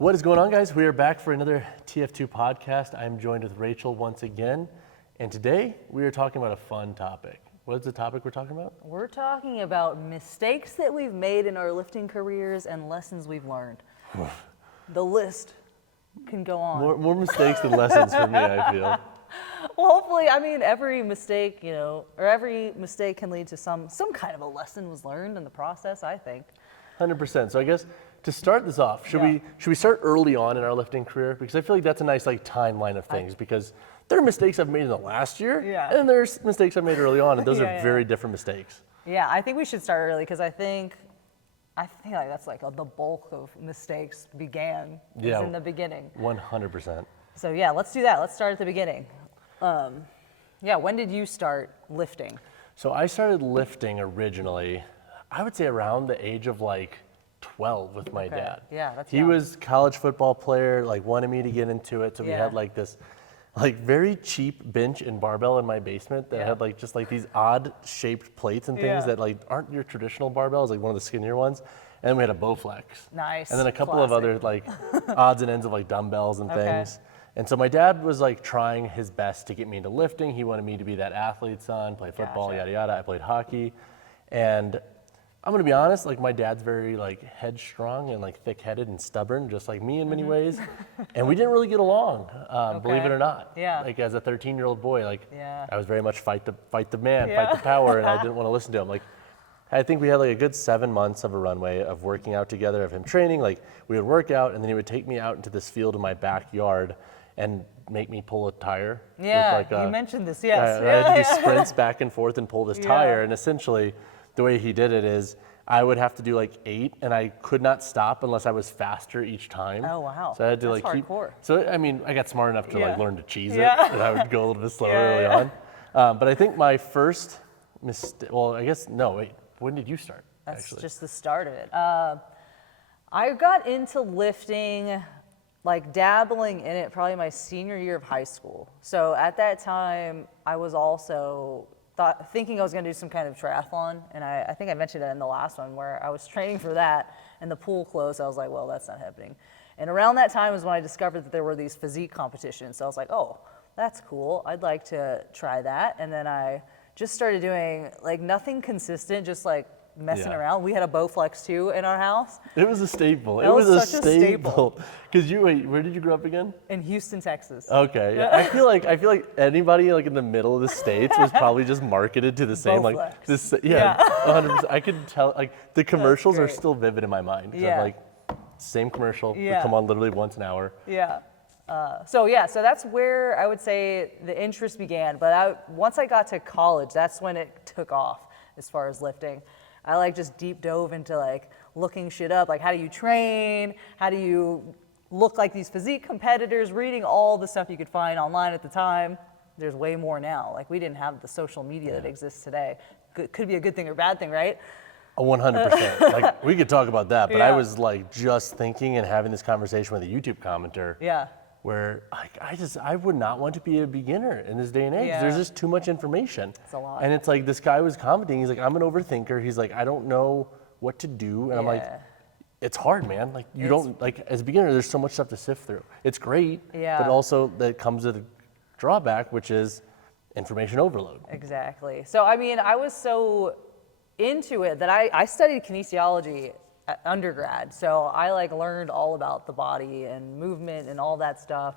What is going on, guys? We are back for another TF2 podcast. I'm joined with Raechel once again, and today we are talking about a fun topic. What is the topic we're talking about? We're talking about mistakes that we've made in our lifting careers and lessons we've learned. The list can go on. More mistakes than lessons for me, I feel. Well, hopefully, every mistake, or every mistake can lead to some kind of a lesson was learned in the process, I think. 100%. So I guess to start this off, should we start early on in our lifting career? Because I feel like that's a nice timeline of things, because there are mistakes I've made in the last year, and then there's mistakes I've made early on, and those are very different mistakes. Yeah, I think we should start early, because I think that's the bulk of mistakes began in the beginning. 100%. So yeah, let's do that. Let's start at the beginning. When did you start lifting? So I started lifting originally, I would say around the age of 12 with my dad. Yeah, that's He was a college football player, wanted me to get into it. So we had this very cheap bench and barbell in my basement that had just these odd shaped plates and things that aren't your traditional barbells, one of the skinnier ones. And then we had a Bowflex. Nice. And then a couple of other odds and ends of dumbbells and things. And so my dad was trying his best to get me into lifting. He wanted me to be that athlete's son, play football, yada yada. I played hockey. And I'm gonna be honest, my dad's very headstrong and thick-headed and stubborn, just like me in many ways. And we didn't really get along, believe it or not. Yeah. As a 13-year-old boy, I was very much fight the man, fight the power, and I didn't want to listen to him. I think we had a good 7 months of a runway of working out together, of him training. We would work out, and then he would take me out into this field in my backyard and make me pull a tire. Yeah, you mentioned this, yes. I had to do sprints back and forth and pull this tire, and essentially, the way he did it is I would have to do 8, and I could not stop unless I was faster each time. Oh, wow. So I had to That's hardcore. So I got smart enough to learn to cheese it, and I would go a little bit slower early on. But I think my first mistake, when did you start? That's just the start of it. I got into lifting, dabbling in it probably my senior year of high school. So at that time, I was also thinking I was going to do some kind of triathlon, and I think I mentioned it in the last one where I was training for that, and the pool closed. I was like, well, that's not happening. And around that time was when I discovered that there were these physique competitions. So I was like, oh, that's cool. I'd like to try that. And then I just started doing nothing consistent, just messing around. We had a Bowflex too in our house. It was a staple. It was such a staple. Because where did you grow up again? In Houston, Texas. Okay. Yeah. I feel like anybody in the middle of the States was probably just marketed to the same Bowflex. 100%. I could tell the commercials are still vivid in my mind. Yeah. Same commercial would come on literally once an hour. Yeah. So that's where I would say the interest began. But once I got to college, that's when it took off as far as lifting. I just deep dove into looking shit up, how do you train, how do you look like these physique competitors, reading all the stuff you could find online at the time. There's way more now. We didn't have the social media that exists today. Could be a good thing or bad thing, right? 100%. We could talk about that, but I was just thinking and having this conversation with a YouTube commenter. Yeah. Where I would not want to be a beginner in this day and age. There's just too much information. It's a lot. And it's this guy was commenting, he's I'm an overthinker. He's I don't know what to do. And I'm it's hard, man. You don't, as a beginner, there's so much stuff to sift through. It's great, but also that comes with a drawback, which is information overload. Exactly. So, I was so into it that I studied kinesiology at undergrad. So I learned all about the body and movement and all that stuff.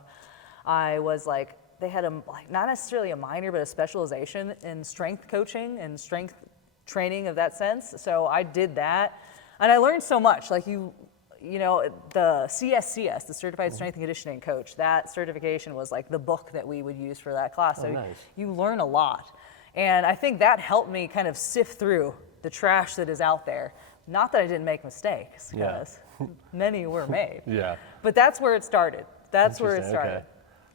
I was they had not necessarily a minor, but a specialization in strength coaching and strength training of that sense. So I did that, and I learned so much. The CSCS, the Certified Strength and Conditioning Coach, that certification was the book that we would use for that class. So nice. You learn a lot. And I think that helped me kind of sift through the trash that is out there. Not that I didn't make mistakes, because many were made. But that's where it started. That's where it started. Okay.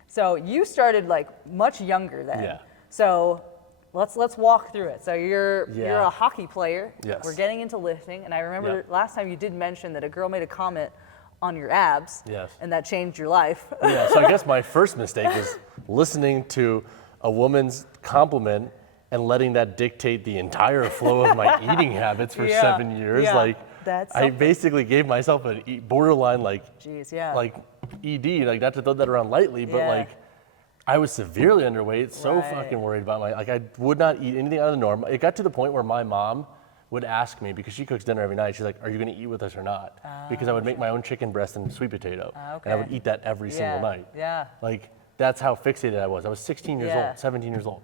So you started much younger then. Yeah. So let's walk through it. So you're a hockey player. Yes. We're getting into lifting, and I remember last time you did mention that a girl made a comment on your abs. Yes. And that changed your life. So I guess my first mistake was listening to a woman's compliment and letting that dictate the entire flow of my eating habits for 7 years. That's I something. basically gave myself a borderline Jeez, yeah. like ED, like not to throw that around lightly, but Yeah. like I was severely underweight, so Right. fucking worried about like I would not eat anything out of the norm. It got to the point where my mom would ask me, because she cooks dinner every night, she's like, are you gonna eat with us or not? Because I would make my own chicken breast and sweet potato, and I would Okay. eat that every single night. Yeah. Like, that's how fixated I was. I was 16 years Yeah. old, 17 years old.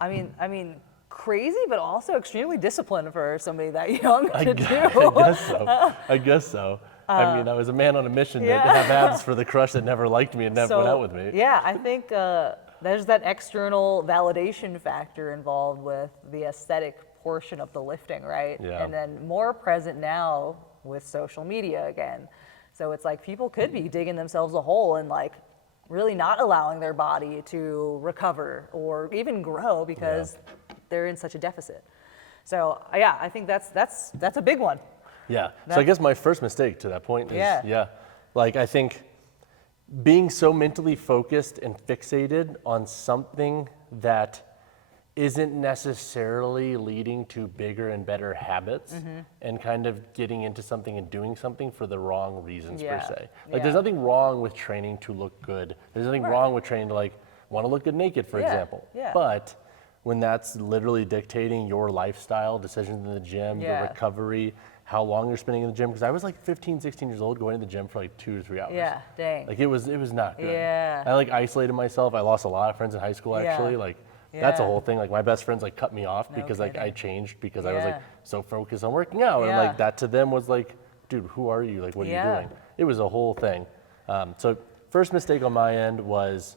I mean, crazy, but also extremely disciplined for somebody that young I to guess, do. I guess so. I guess so. I mean, I was a man on a mission to yeah. have abs for the crush that never liked me and never went out with me. Yeah, I think there's that external validation factor involved with the aesthetic portion of the lifting, right? Yeah. And then more present now with social media again. So it's like people could be digging themselves a hole and like really not allowing their body to recover or even grow because they're in such a deficit. So yeah, I think that's a big one. Yeah. So I guess my first mistake to that point is, Yeah. like I think being so mentally focused and fixated on something that isn't necessarily leading to bigger and better habits and kind of getting into something and doing something for the wrong reasons per se. Like there's nothing wrong with training to look good. There's nothing wrong with training to like want to look good naked, for example. Yeah. But when that's literally dictating your lifestyle, decisions in the gym, your recovery, how long you're spending in the gym, because I was like 15, 16 years old going to the gym for like 2 to 3 hours. Yeah, dang. Like it was not good. Yeah. I like isolated myself. I lost a lot of friends in high school actually. Like that's a Yeah. whole thing. Like my best friends like cut me off because like I kidding. changed because I was like Yeah. so focused on working out. And Yeah. like that to them was like, dude, who are you? Like what are you Yeah. doing? It was a whole thing. So first mistake on my end was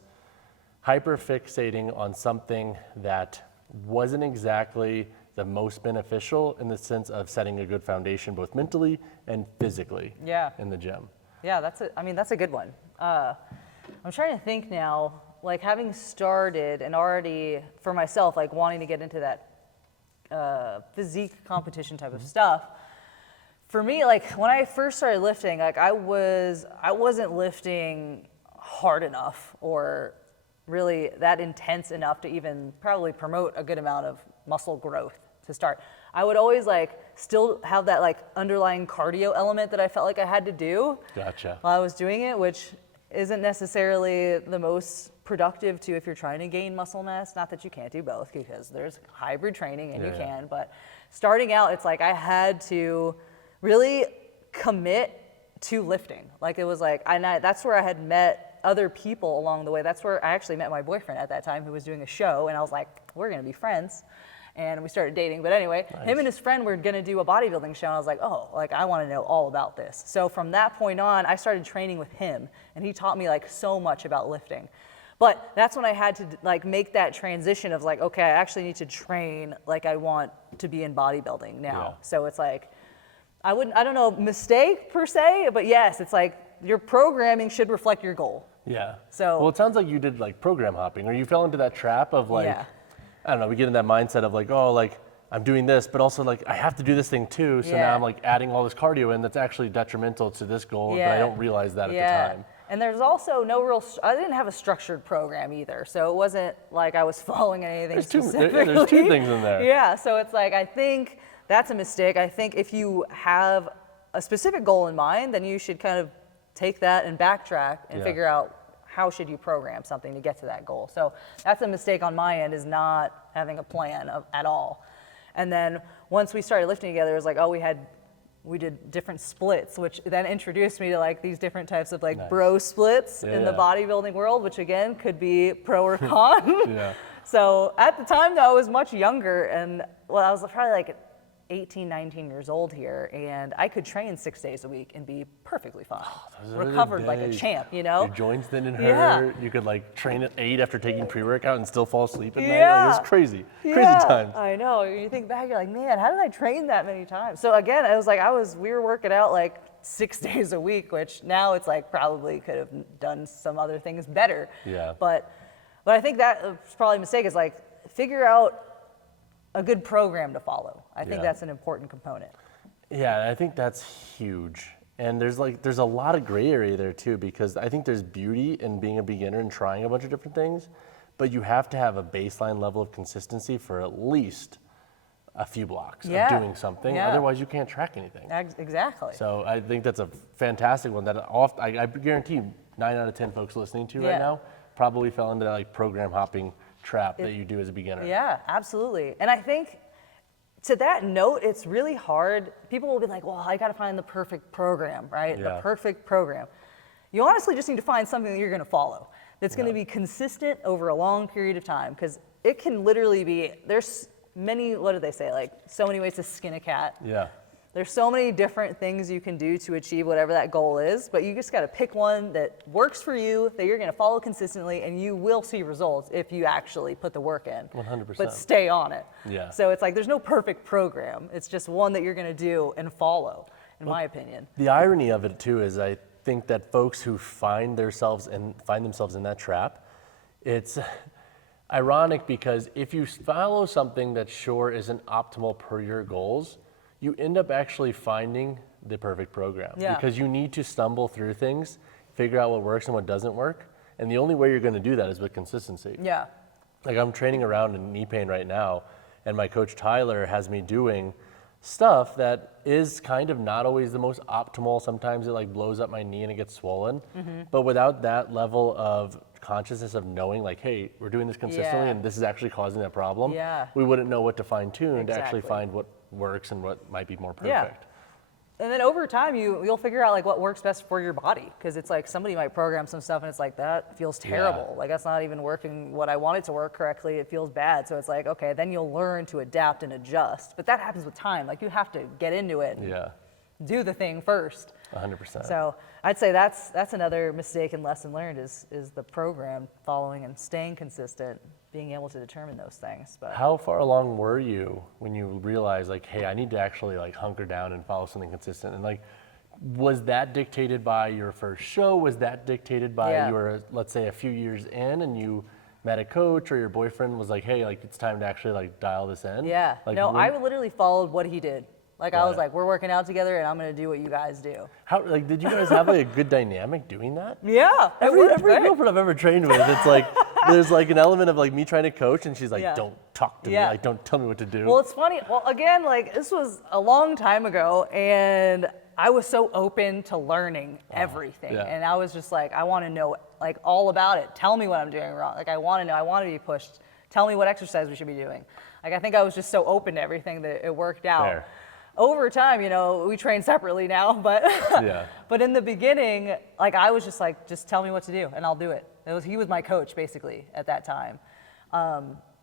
hyper fixating on something that wasn't exactly the most beneficial in the sense of setting a good foundation both mentally and physically in the gym. Yeah, that's a good one. I'm trying to think now, like having started and already for myself, like wanting to get into that physique competition type of stuff. For me, like when I first started lifting, like I wasn't lifting hard enough or really that intense enough to even probably promote a good amount of muscle growth to start. I would always like still have that like underlying cardio element that I felt like I had to do Gotcha. while I was doing it, which isn't necessarily the most productive to if you're trying to gain muscle mass. Not that you can't do both because there's hybrid training and you can, but starting out, it's like I had to really commit to lifting. Like it was like, that's where I had met other people along the way. That's where I actually met my boyfriend at that time who was doing a show, and I was like, we're gonna be friends. And we started dating. But anyway, him and his friend were gonna do a bodybuilding show, and I was like, oh, like I wanna know all about this. So from that point on, I started training with him, and he taught me like so much about lifting. But that's when I had to like make that transition of like, okay, I actually need to train like I want to be in bodybuilding now. Yeah. So it's like, I don't know, mistake per se, but yes, it's like your programming should reflect your goal. Yeah. So- well, it sounds like you did like program hopping, or you fell into that trap of like, Yeah. I don't know, we get in that mindset of like, oh, like I'm doing this, but also like I have to do this thing too. So now I'm like adding all this cardio in that's actually detrimental to this goal, but I don't realize that at the time. And there's also no real, I didn't have a structured program either. So it wasn't like I was following anything There's specifically. there's two things in there. Yeah, so it's like, I think that's a mistake. I think if you have a specific goal in mind, then you should kind of take that and backtrack and figure out how should you program something to get to that goal. So that's a mistake on my end, is not having a plan at all. And then once we started lifting together, it was like, oh, we did different splits, which then introduced me to like these different types of like bro splits in the bodybuilding world, which again could be pro or con. So at the time though, I was much younger, and well, I was probably like 18, 19 years old here, and I could train 6 days a week and be perfectly fine. Recovered like a champ, you know? Your joints didn't hurt. Yeah. You could like train at 8 after taking pre-workout and still fall asleep at night. Yeah. Like, it was crazy. Crazy Yeah, times. I know. You think back, you're like, man, how did I train that many times? So again, it was like we were working out like 6 days a week, which now it's like probably could have done some other things better. Yeah. But I think that's probably a mistake, is like figure out a good program to follow. I think that's an important component. Yeah, I think that's huge. And there's a lot of gray area there too, because I think there's beauty in being a beginner and trying a bunch of different things, but you have to have a baseline level of consistency for at least a few blocks Yeah. of doing something. Yeah. Otherwise, you can't track anything. Exactly. So I think that's a fantastic one that I guarantee 9 out of 10 folks listening to Yeah. right now probably fell into that like program hopping trap that you do as a beginner. Yeah, absolutely. And I think to that note, it's really hard. People will be like, well, I got to find the perfect program, right? Yeah. The perfect program. You honestly just need to find something that you're going to follow that's going to be consistent over a long period of time, because it can literally be, there's many, what do they say, like so many ways to skin a cat. Yeah. There's so many different things you can do to achieve whatever that goal is, but you just got to pick one that works for you, that you're going to follow consistently, and you will see results if you actually put the work in. 100%. But stay on it. Yeah. So it's like there's no perfect program. It's just one that you're going to do and follow, in my opinion. The irony of it too is I think that folks who find themselves in that trap, it's ironic because if you follow something that sure isn't optimal per your goals, you end up actually finding the perfect program. Yeah. Because you need to stumble through things, figure out what works and what doesn't work. And the only way you're going to do that is with consistency. Yeah. Like I'm training around in knee pain right now, and my coach Tyler has me doing stuff that is kind of not always the most optimal. Sometimes it like blows up my knee and it gets swollen. But without that level of consciousness of knowing like, hey, we're doing this consistently Yeah. and this is actually causing that problem, Yeah. we wouldn't know what to fine tune to actually Exactly. find what works and what might be more perfect. Yeah. And then over time, you'll figure out like what works best for your body, because it's like somebody might program some stuff and it's like that feels terrible. Yeah. Like that's not even working what I want it to work correctly. It feels bad. So it's like, okay, then you'll learn to adapt and adjust. But that happens with time. Like you have to get into it and Yeah, do the thing first. 100%. So I'd say that's another mistake and lesson learned is the program following and staying consistent, being able to determine those things. But How far along were you when you realized like, hey, I need to actually like hunker down and follow something consistent? And like, was that dictated by your first show? Was that dictated by Yeah. you were, let's say, a few years in and you met a coach or your boyfriend was like, hey, like it's time to actually like dial this in? yeah, Like, no, when- I literally followed what he did. Like I Got was it. like, we're working out together and I'm going to do what you guys do. How like did you guys have like a good dynamic doing that? Yeah. Every girlfriend I've ever trained with, it's like there's like an element of like me trying to coach and she's like, Yeah. don't talk to me, Yeah. like don't tell me what to do. Well, it's funny. Well, again, like this was a long time ago, and I was so open to learning everything. yeah. And I was just like, I want to know like all about it. Tell me what I'm doing wrong. Like I want to know. I want to be pushed. Tell me what exercise we should be doing. Like I think I was just so open to everything that it worked out. Fair. Over time, you know, we train separately now, but Yeah. but in the beginning, like I was just like, just tell me what to do and I'll do it. He was my coach basically at that time.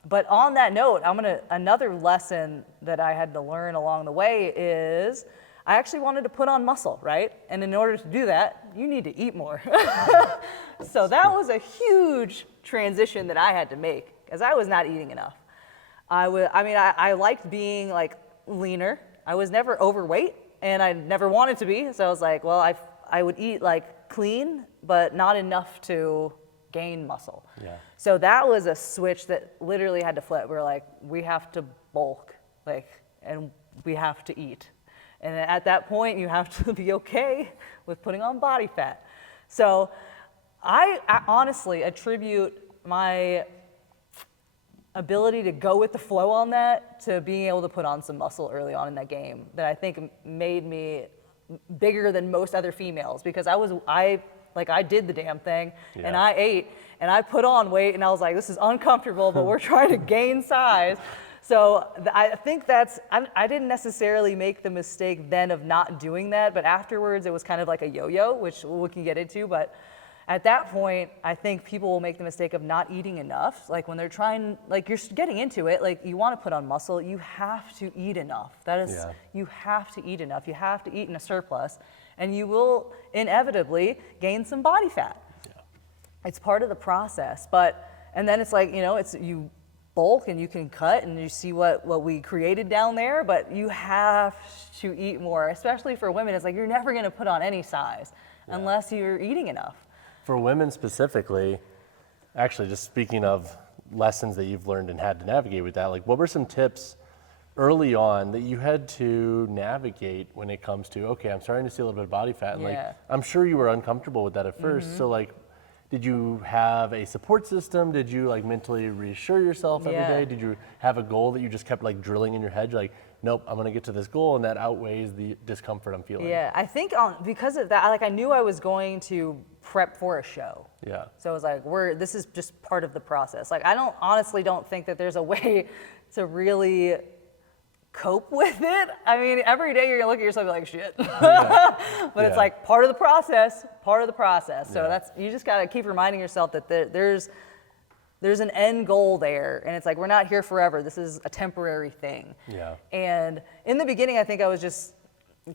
But on that note, another lesson that I had to learn along the way is I actually wanted to put on muscle, right? And in order to do that, you need to eat more. So that was a huge transition that I had to make because I was not eating enough. I liked being like leaner. I was never overweight and I never wanted to be. So I was like, well, I would eat like clean, but not enough to gain muscle. Yeah. So that was a switch that literally had to flip. We're like, we have to bulk, like, and we have to eat. And at that point, you have to be okay with putting on body fat. So I honestly attribute my ability to go with the flow on that to being able to put on some muscle early on in that game that I think made me bigger than most other females, because I did the damn thing and Yeah. I ate and I put on weight and I was like, this is uncomfortable, but we're trying to gain size. So I think I didn't necessarily make the mistake then of not doing that, but afterwards it was kind of like a yo-yo, which we can get into. But at that point, I think people will make the mistake of not eating enough. Like when they're trying, like you're getting into it, like you want to put on muscle, you have to eat enough. Yeah. You have to eat enough. You have to eat in a surplus, and you will inevitably gain some body fat. Yeah. It's part of the process, and then it's like, you bulk and you can cut and you see what we created down there, but you have to eat more, especially for women. It's like you're never going to put on any size unless you're eating enough. For women specifically, actually just speaking of lessons that you've learned and had to navigate with that, like what were some tips early on that you had to navigate when it comes to, okay, I'm starting to see a little bit of body fat, and Yeah. like I'm sure you were uncomfortable with that at first. So like, did you have a support system? Did you like mentally reassure yourself every day? Did you have a goal that you just kept like drilling in your head? You're like, nope, I'm gonna get to this goal, and that outweighs the discomfort I'm feeling. Yeah, I think because of that, like I knew I was going to prep for a show. Yeah. So it was like, this is just part of the process. Like I honestly don't think that there's a way to really cope with it. I mean, every day you're gonna look at yourself and be like, shit. But it's like part of the process, So you just gotta keep reminding yourself that there's an end goal there, and it's like, we're not here forever. This is a temporary thing. Yeah. And in the beginning, I think I was just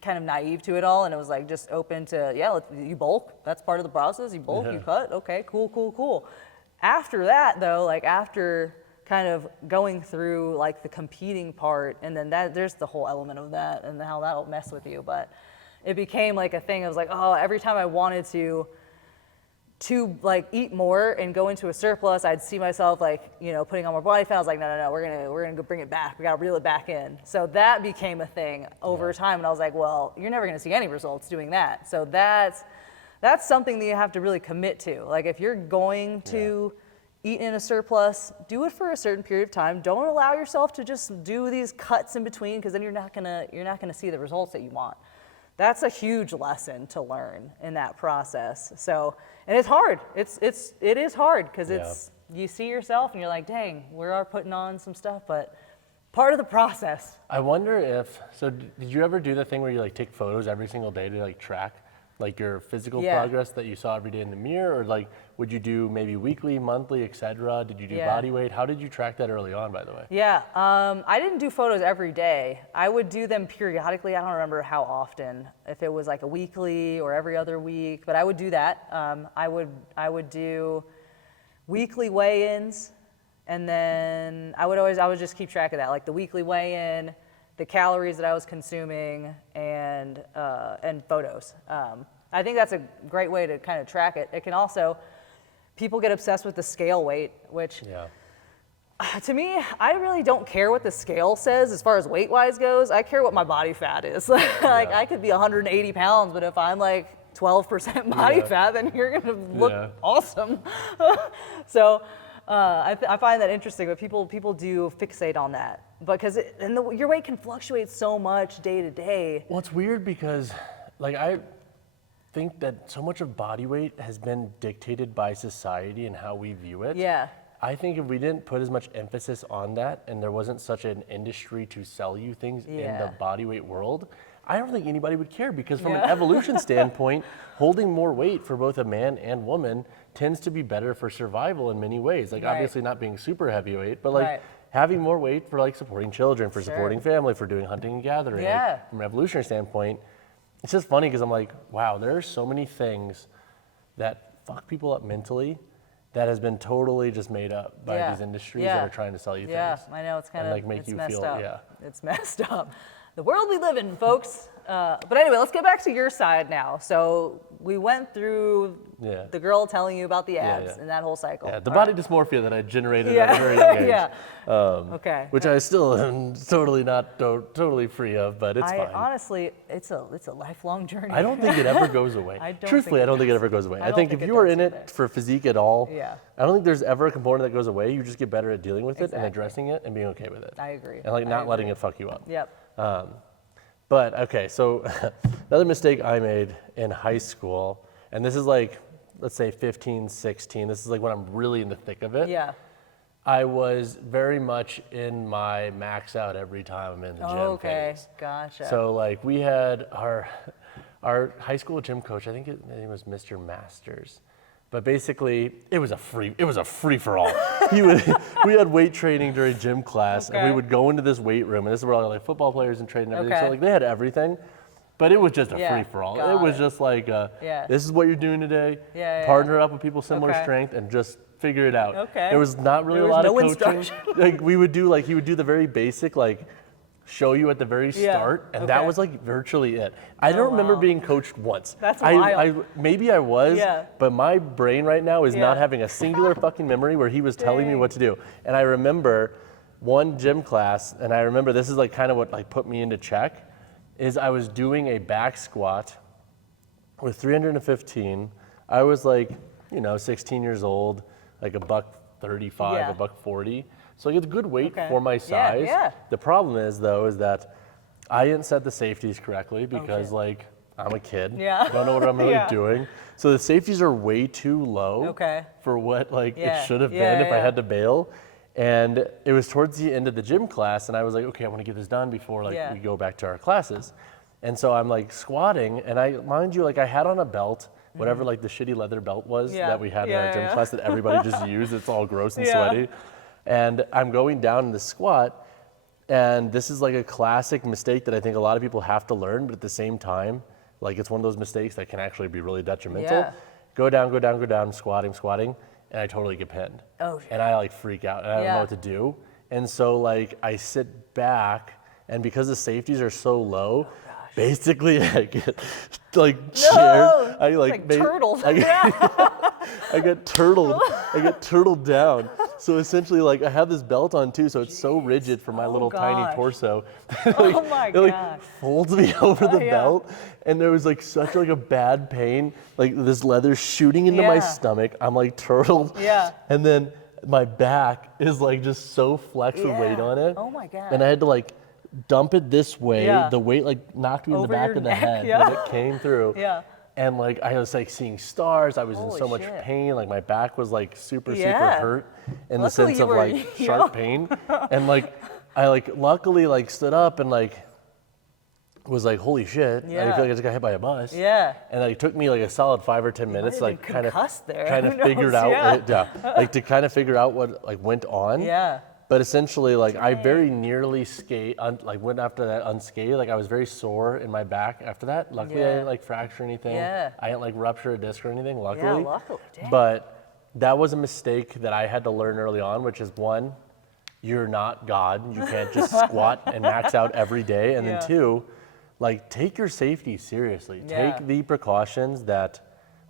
kind of naive to it all, and it was like just open to, you bulk, that's part of the process. You bulk, you cut, okay, cool. After that though, like after kind of going through like the competing part, and then there's the whole element of that and how that'll mess with you, but it became like a thing. I was like, every time I wanted to like eat more and go into a surplus, I'd see myself like, putting on more body fat. I was like, no, we're gonna go bring it back. We gotta reel it back in. So that became a thing over time, and I was like, well, you're never gonna see any results doing that. So that's something that you have to really commit to. Like if you're going to eat in a surplus, do it for a certain period of time. Don't allow yourself to just do these cuts in between, because then you're not gonna see the results that you want. That's a huge lesson to learn in that process. So, and it's hard. It is hard, because you see yourself and you're like, dang, we are putting on some stuff, but part of the process. I wonder did you ever do the thing where you like take photos every single day to like track like your physical progress that you saw every day in the mirror, or like would you do maybe weekly, monthly, etc.? Did you do body weight? How did you track that early on, by the way? Yeah, I didn't do photos every day. I would do them periodically. I don't remember how often, if it was like a weekly or every other week, but I would do that. I would do weekly weigh-ins, and then I would just keep track of that, like the weekly weigh-in, the calories that I was consuming, and photos. I think that's a great way to kind of track it. It can also, people get obsessed with the scale weight, which to me, I really don't care what the scale says as far as weight-wise goes. I care what my body fat is. I could be 180 pounds, but if I'm like 12% body fat, then you're gonna look awesome. So I find that interesting, but people do fixate on that, because your weight can fluctuate so much day to day. Well, it's weird because like I think that so much of body weight has been dictated by society and how we view it. Yeah. I think if we didn't put as much emphasis on that, and there wasn't such an industry to sell you things in the body weight world, I don't think anybody would care, because from an evolution standpoint, holding more weight for both a man and woman tends to be better for survival in many ways. Like obviously not being super heavyweight, but like having more weight for like supporting children, for supporting family, for doing hunting and gathering. Like, from an evolutionary standpoint, it's just funny because I'm like, wow, there are so many things that fuck people up mentally that has been totally just made up by these industries that are trying to sell you things. Yeah, I know, it's kind of like make you messed feel up. It's messed up. The world we live in, folks. But anyway, let's get back to your side now. So we went through the girl telling you about the abs and that whole cycle. Yeah, the body dysmorphia that I generated at a very young age. Okay. Which I still am totally not totally free of, but it's fine. Honestly, it's a lifelong journey. I don't think it ever goes away. Truthfully, I don't think it ever goes away. I think if you are in it for physique at all, I don't think there's ever a component that goes away. You just get better at dealing with it and addressing it and being okay with it. I agree. And like not letting it fuck you up. Yep. But okay, so another mistake I made in high school, and this is like, let's say 15, 16, this is like when I'm really in the thick of it. Yeah. I was very much in my max out every time I'm in the gym phase. Gotcha. So like we had our high school gym coach, I think his name was Mr. Masters. But basically, it was a free for all. We had weight training during gym class, and we would go into this weight room, and this is where all like football players and training and everything. So like they had everything, but it was just a free for all. It was just like, this is what you're doing today. Partner up with people similar strength, and just figure it out. There was not really a lot of coaching. Like he would do the very basic like show you at the very start, and that was like virtually it. I don't remember being coached once. That's wild. Maybe I was, but my brain right now is not having a singular fucking memory where he was telling me what to do. And I remember one gym class, and I remember this is like kind of what like put me into check, is I was doing a back squat with 315. I was like, 16 years old, like a $135, Yeah. a $140. So like it's good weight Okay. for my size. Yeah. The problem is though, is that I didn't set the safeties correctly because like I'm a kid. Yeah. I don't know what I'm really Yeah. doing. So the safeties are way too low Okay. for what like Yeah. it should have Yeah, been if I yeah. had to bail. And it was towards the end of the gym class, and I was like, okay, I want to get this done before like Yeah. we go back to our classes. And so I'm like squatting, and mind you, like I had on a belt, whatever like the shitty leather belt was Yeah. that we had in our Yeah, gym yeah. class that everybody just used. It's all gross and Yeah. sweaty. And I'm going down in the squat, and this is like a classic mistake that I think a lot of people have to learn, but at the same time, like it's one of those mistakes that can actually be really detrimental. Yeah. Go down, squatting, and I totally get pinned. Oh, and I like freak out, and I don't Yeah. know what to do. And so like I sit back, and because the safeties are so low, basically I get like chair. I like turtled. I get turtled down. So essentially, like I have this belt on too, so it's so rigid for my little tiny gosh. torso. Oh my It like gosh. folds me over the Yeah. belt, and there was like such like a bad pain, like this leather shooting into my Yeah. stomach. I'm like turtled. Yeah. And then my back is like just so flexed with weight Yeah. on it. Oh my God. And I had to like dump it this way. Yeah. The weight like knocked me in the Over back your of the neck, head yeah. when it came through. Yeah. And like I was like seeing stars. I was in Holy so much shit. pain. Like my back was like super Yeah. hurt in the Luckily sense you of were like young. sharp pain. And like I like luckily like stood up and like was like, holy shit. I Yeah. feel like I just got hit by a bus. Yeah. And like, it took me like a solid 5 or 10 minutes, might like have been kind of concussed there. kind Who of figured knows? out, Yeah. like to kind of figure out what like went on. Yeah. But essentially, like I very nearly went after that unscathed. Like I was very sore in my back after that. Luckily, I Yeah. didn't like fracture anything. Yeah. I didn't like rupture a disc or anything. Luckily. luckily, dang. But that was a mistake that I had to learn early on, which is one, you're not God. You can't just squat and max out every day. And Yeah. then two, like take your safety seriously. Yeah. Take the precautions that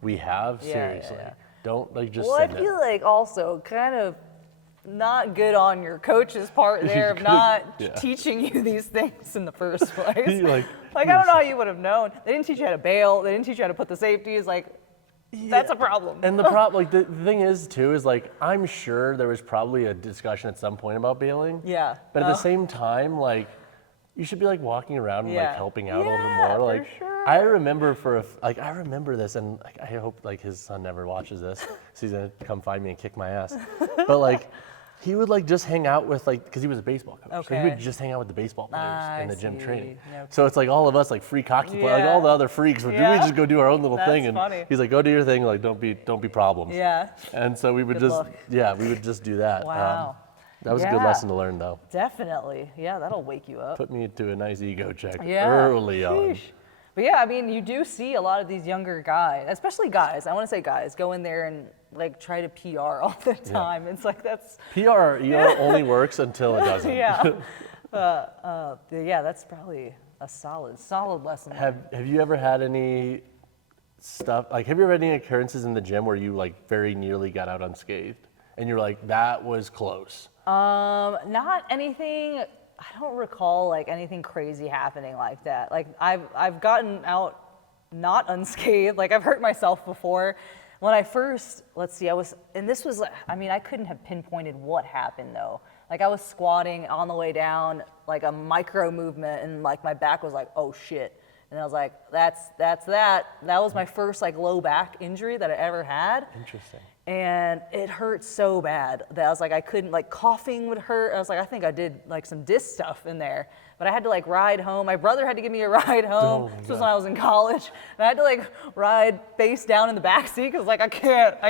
we have Yeah, seriously. yeah. Don't like just Well, I send feel it. like also kind of not good on your coach's part there of not Yeah. teaching you these things in the first place. You're like, I don't know how you would have known. They didn't teach you how to bail. They didn't teach you how to put the safeties. Like, that's a problem. And the problem, like the thing is too, is like I'm sure there was probably a discussion at some point about bailing. Yeah. But at the same time, like you should be like walking around and Yeah. like helping out a little Yeah, bit more. for Like sure. I remember I remember this, and like, I hope like his son never watches this, so he's gonna come find me and kick my ass. But like. He would like just hang out with like, because he was a baseball coach. So he would Okay. just hang out with the baseball players in the gym see. training. Okay. So it's like all of us like free hockey players, like Yeah. all the other freaks would we Yeah. just go do our own little That's thing. And funny. he's like, go do your thing, like don't be problems. Yeah. And so we would Good just, luck. we would just do that. Wow. That was a good Yeah. lesson to learn though. Definitely. Yeah, that'll wake you up. Put me to a nice ego check Yeah. early on. Sheesh. But yeah, I mean, you do see a lot of these younger guys, especially guys. I want to say guys, go in there and like try to PR all the time. It's like that's PR only works until it doesn't. yeah. Yeah, that's probably a solid lesson. Have you ever had any stuff, like have you ever had any occurrences in the gym where you like very nearly got out unscathed and you're like, that was close? Not anything. I don't recall like anything crazy happening like that. Like I've gotten out not unscathed. Like I've hurt myself before. When I first, I couldn't have pinpointed what happened though. Like I was squatting on the way down, like a micro movement, and like my back was like, oh shit. And I was like, that's that. That was my first like low back injury that I ever had. Interesting. And it hurt so bad that I was like, I couldn't, like coughing would hurt. I was like, I think I did like some disc stuff in there. But I had to like ride home. My brother had to give me a ride home. Oh my This was God. when I was in college. And I had to like ride face down in the back seat because like I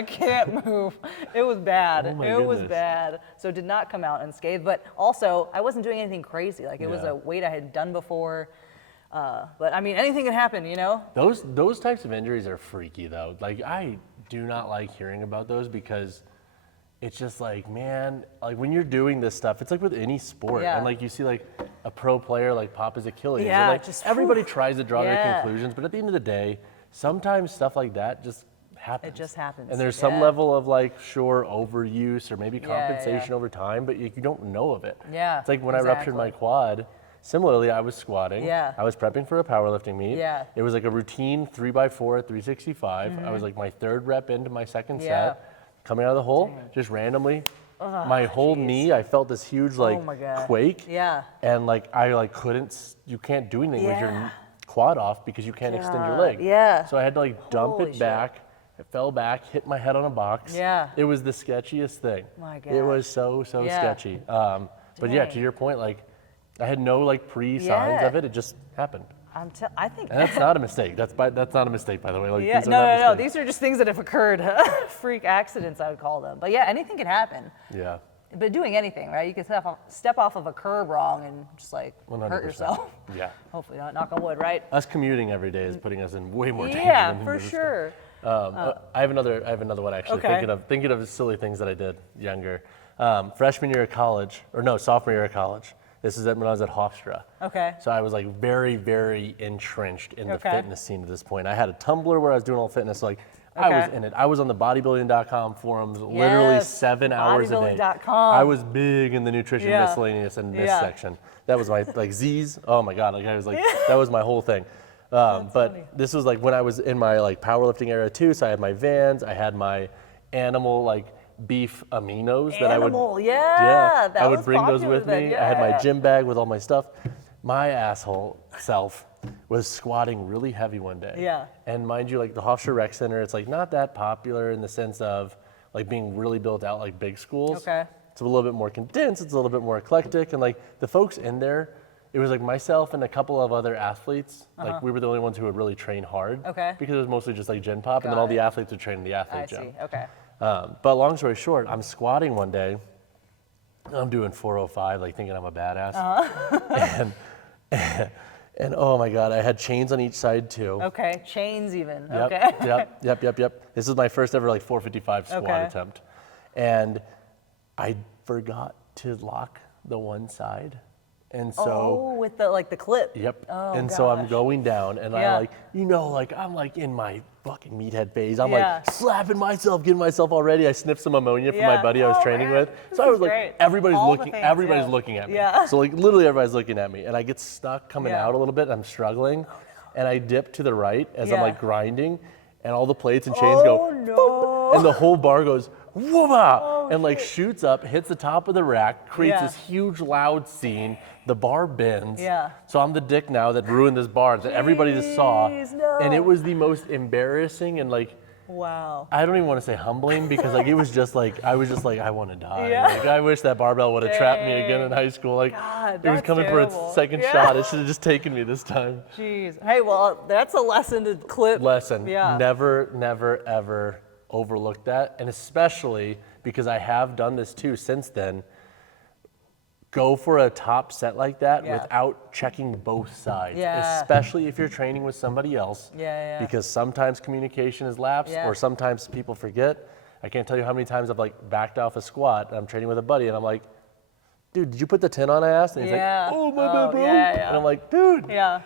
can't move. It was bad. Oh my It was goodness. bad. So it did not come out unscathed. But also, I wasn't doing anything crazy. Like it was Yeah. a weight I had done before. But I mean, anything can happen, you know? Those types of injuries are freaky though. Like I do not like hearing about those because it's just like, man, like when you're doing this stuff, it's like with any sport. Yeah. And like you see like a pro player like pop his Achilles. Yeah, and like just, everybody whew. tries to draw their Yeah. conclusions, but at the end of the day, sometimes stuff like that just happens. It just happens, And there's some yeah. level of like, sure, overuse or maybe Yeah, yeah. compensation over time, but you don't know of it. Yeah, It's like when I ruptured my exactly. quad, similarly, I was squatting. Yeah. I was prepping for a powerlifting meet. Yeah. It was like a routine 3x4 at 365. I was like my third rep into my second Yeah. set. Coming out of the hole, just randomly, my whole knee, I felt this huge like my God. quake. Yeah. And like I like couldn't, you can't do anything with your quad off because you can't extend your God, leg. yeah. So I had to like dump Holy it shit. back. It fell back, hit my head on a box. Yeah. It was the sketchiest thing. My It was gosh. so Yeah. sketchy. But yeah, to Dang. your point, like I had no like pre-signs Yeah. of it. It just happened. I think. And that's not a mistake. That's not a mistake, by the way. Like, Yeah, these are no, not no, no. mistakes. These are just things that have occurred. Freak accidents, I would call them. But yeah, anything can happen. Yeah. But doing anything, right? You can step off of a curb wrong and just like 100%. hurt yourself. Yeah. Hopefully not. Knock on wood, right? Us commuting every day is putting us in way more danger. Yeah, than for this stuff. sure. I have another one actually. Okay. Thinking of silly things that I did younger. Freshman year of college, or no, sophomore year of college. This is when I was at Hofstra. Okay. So I was like very, very entrenched in the Okay. fitness scene at this point. I had a Tumblr where I was doing all fitness. Like I was Okay. in it. I was on the bodybuilding.com forums literally Yes, 7 hours a day. bodybuilding.com. I was big in the nutrition Yeah. miscellaneous and this Yeah. section. That was my like Z's. Oh my God. Like I was like that was my whole thing. But funny. this was like when I was in my like powerlifting era too. So I had my Vans. I had my animal like beef aminos that I would that I would was bring those popular with then, me. I had my yeah. gym bag with all my stuff. My asshole self was squatting really heavy one day. Yeah. And mind you, like the Hofstra Rec Center, it's like not that popular in the sense of like being really built out like big schools. Okay. It's a little bit more condensed, it's a little bit more eclectic, and like the folks in there, it was like myself and a couple of other athletes. Like we were the only ones who would really train hard. Okay. Because it was mostly just like gen pop, and then Got all the it. athletes would train in the athlete I gym. see. Okay. But long story short, I'm squatting one day. I'm doing 405, like thinking I'm a badass. And oh my God, I had chains on each side too. Okay. Chains even. Yep, Okay. yep. This is my first ever like 455 squat Okay. attempt. And I forgot to lock the one side. And so Oh, with the like the clip. Yep. Oh, and so I'm gosh. going down and Yeah. I like, I'm like in my fucking meathead phase. I'm Yeah. like slapping myself, getting myself all ready. I sniffed some ammonia from Yeah. my buddy I was Oh, training man. with. This So I is was like, great. everybody's All the looking, things, everybody's yeah. looking at me. Yeah. So like literally everybody's looking at me and I get stuck coming Yeah. out a little bit. I'm struggling and I dip to the right as I'm Yeah. like grinding and all the plates and chains Oh go, no. and the whole bar goes, whoa, and like shoots up, hits the top of the rack, creates Yeah. this huge loud scene. The bar bends. Yeah. So I'm the dick now that ruined this bar that everybody just saw. Jeez, no. And it was the most embarrassing and like, Wow. I don't even want to say humbling because like it was just like, I was just like, I want to die. Yeah. Like I wish that barbell would have trapped me again in Dang. high school. Like God, it was that's coming terrible. for its second Yeah. shot. It should have just taken me this time. Jeez. Hey, well, that's a lesson to clip. Lesson. Yeah. Never, ever overlook that. And especially because I have done this too since then. Go for a top set like that Yeah. without checking both sides, Yeah. especially if you're training with somebody else. Yeah. Because sometimes communication is lapsed Yeah. or sometimes people forget. I can't tell you how many times I've like backed off a squat and I'm training with a buddy and I'm like, dude, did you put the 10 on? I asked. And he's Yeah. like, oh, my Oh, bad, bro. yeah. And I'm like, dude. Yeah.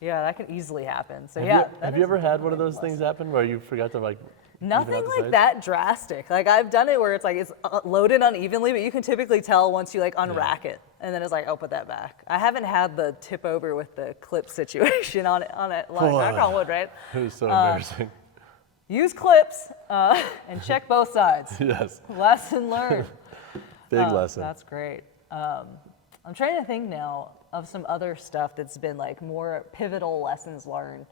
Yeah, that can easily happen. So Have yeah. you, that have is you ever had definitely one of a those lesson. things happen where you forgot to like even Nothing out the like sides? that drastic. Like I've done it where it's like it's loaded unevenly, but you can typically tell once you like unrack it, and then it's like, oh, put that back. I haven't had the tip over with the clip situation on it. Like, knock on wood, right? It was so embarrassing. Use clips and check both sides. Yes, Lesson learned. big lesson. That's great. I'm trying to think now of some other stuff that's been like more pivotal lessons learned.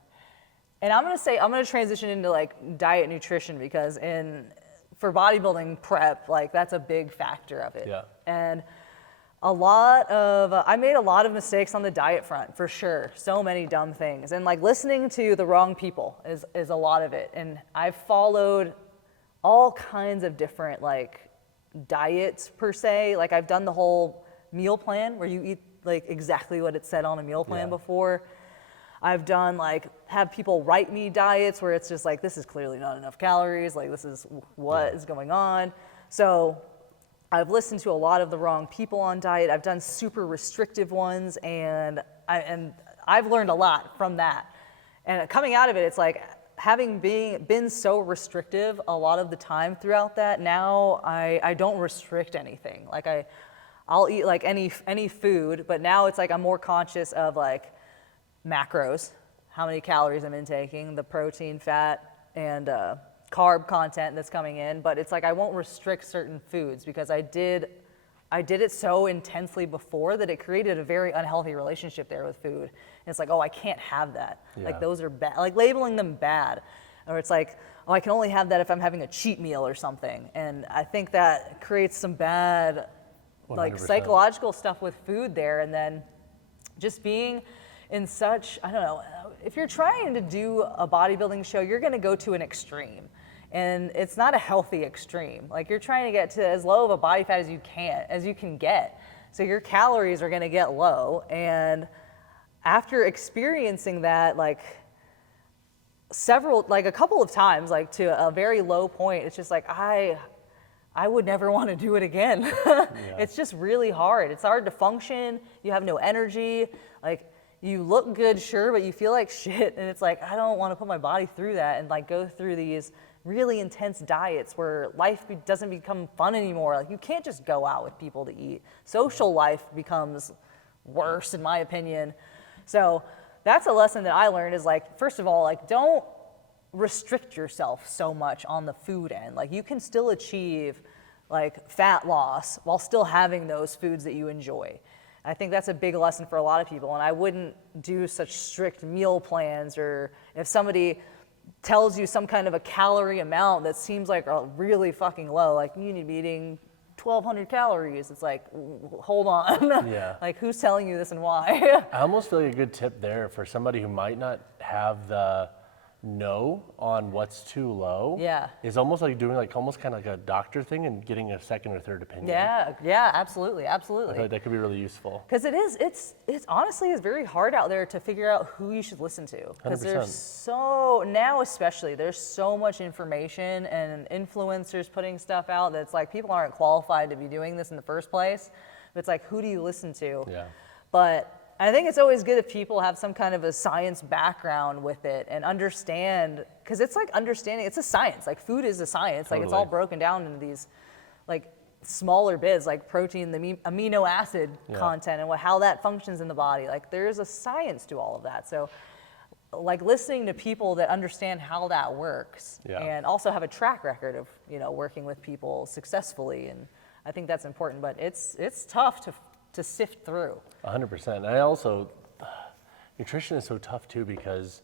And I'm gonna transition into like diet nutrition because for bodybuilding prep, like that's a big factor of it. Yeah. And I made a lot of mistakes on the diet front for sure. So many dumb things. And like listening to the wrong people is a lot of it. And I've followed all kinds of different like diets per se. Like I've done the whole meal plan where you eat like exactly what it said on a meal plan Yeah. before. I've done like have people write me diets where it's just like this is clearly not enough calories, like this is what is going on. So I've listened to a lot of the wrong people on diet. I've done super restrictive ones and I've learned a lot from that. And coming out of it, it's like having been so restrictive a lot of the time throughout that, now I don't restrict anything. Like I'll eat like any food, but now it's like I'm more conscious of like macros, how many calories I'm intaking, the protein, fat, and carb content that's coming in. But it's like I won't restrict certain foods because I did it so intensely before that it created a very unhealthy relationship there with food. And it's like, oh, I can't have that. Yeah. Like those are bad, like labeling them bad. Or it's like, oh, I can only have that if I'm having a cheat meal or something. And I think that creates some bad, 100%. like psychological stuff with food there. And then just being in such, I don't know, if you're trying to do a bodybuilding show, you're gonna go to an extreme. And it's not a healthy extreme. Like you're trying to get to as low of a body fat as you can get. So your calories are gonna get low. And after experiencing that, like a couple of times, like to a very low point, it's just like, I would never want to do it again. Yeah. It's just really hard. It's hard to function. You have no energy. Like you look good, sure, but you feel like shit. And it's like, I don't want to put my body through that and like go through these really intense diets where life doesn't become fun anymore. Like you can't just go out with people to eat. Social life becomes worse in my opinion. So that's a lesson that I learned is like, first of all, like don't restrict yourself so much on the food end. Like you can still achieve like fat loss while still having those foods that you enjoy. I think that's a big lesson for a lot of people. And I wouldn't do such strict meal plans, or if somebody tells you some kind of a calorie amount that seems like really fucking low, like you need to be eating 1,200 calories. It's like, hold on. Yeah. Like who's telling you this and why? I almost feel like a good tip there for somebody who might not have the know on what's too low. Yeah. Is almost like doing like almost kind of like a doctor thing and getting a second or third opinion. Yeah, absolutely. I feel like that could be really useful. Because it's honestly is very hard out there to figure out who you should listen to. Because 100%. there's so much information and influencers putting stuff out that's like people aren't qualified to be doing this in the first place. But it's like, who do you listen to? Yeah. But I think it's always good if people have some kind of a science background with it and understand, because it's like understanding, it's a science, like food is a science, Totally. like it's all broken down into these like smaller bits, like protein, the amino acid content and how that functions in the body. Like there's a science to all of that. So like listening to people that understand how that works and also have a track record of, working with people successfully. And I think that's important, but it's tough to sift through. 100%. I also, nutrition is so tough too because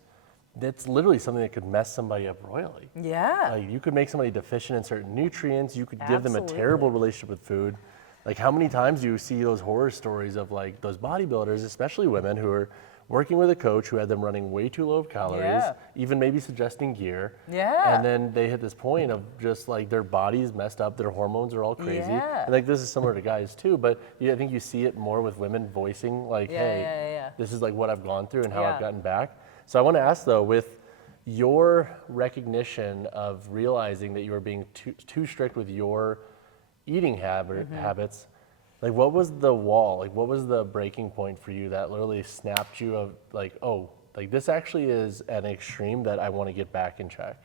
it's literally something that could mess somebody up royally. Yeah. Like you could make somebody deficient in certain nutrients. You could give them a Absolutely. terrible relationship with food. Like how many times do you see those horror stories of like those bodybuilders, especially women, who are working with a coach who had them running way too low of calories, even maybe suggesting gear. Yeah. And then they hit this point of just like their body's messed up, their hormones are all crazy. Yeah. And like this is similar to guys too, but I think you see it more with women voicing like, hey, this is like what I've gone through and how I've gotten back. So I want to ask though, with your recognition of realizing that you were being too strict with your eating habits, like what was the wall? Like what was the breaking point for you that literally snapped you of like, oh, like this actually is an extreme that I want to get back in check?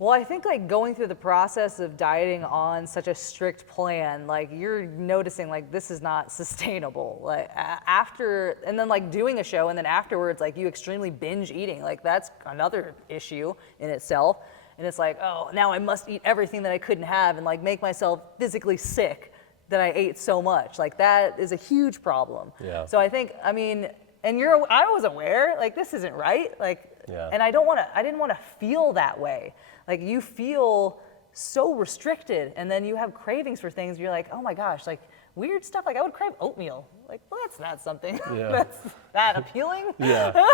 Well, I think like going through the process of dieting on such a strict plan, like you're noticing like this is not sustainable. Like and then like doing a show and then afterwards, like you extremely binge eating, like that's another issue in itself. And it's like, oh, now I must eat everything that I couldn't have and like make myself physically sick that I ate so much. Like that is a huge problem. Yeah. So I think, I mean, and I was aware, like this isn't right. Like, and I didn't want to feel that way. Like you feel so restricted and then you have cravings for things. You're like, oh my gosh, like weird stuff. Like I would crave oatmeal. Like, well, that's not something that's that appealing. Yeah.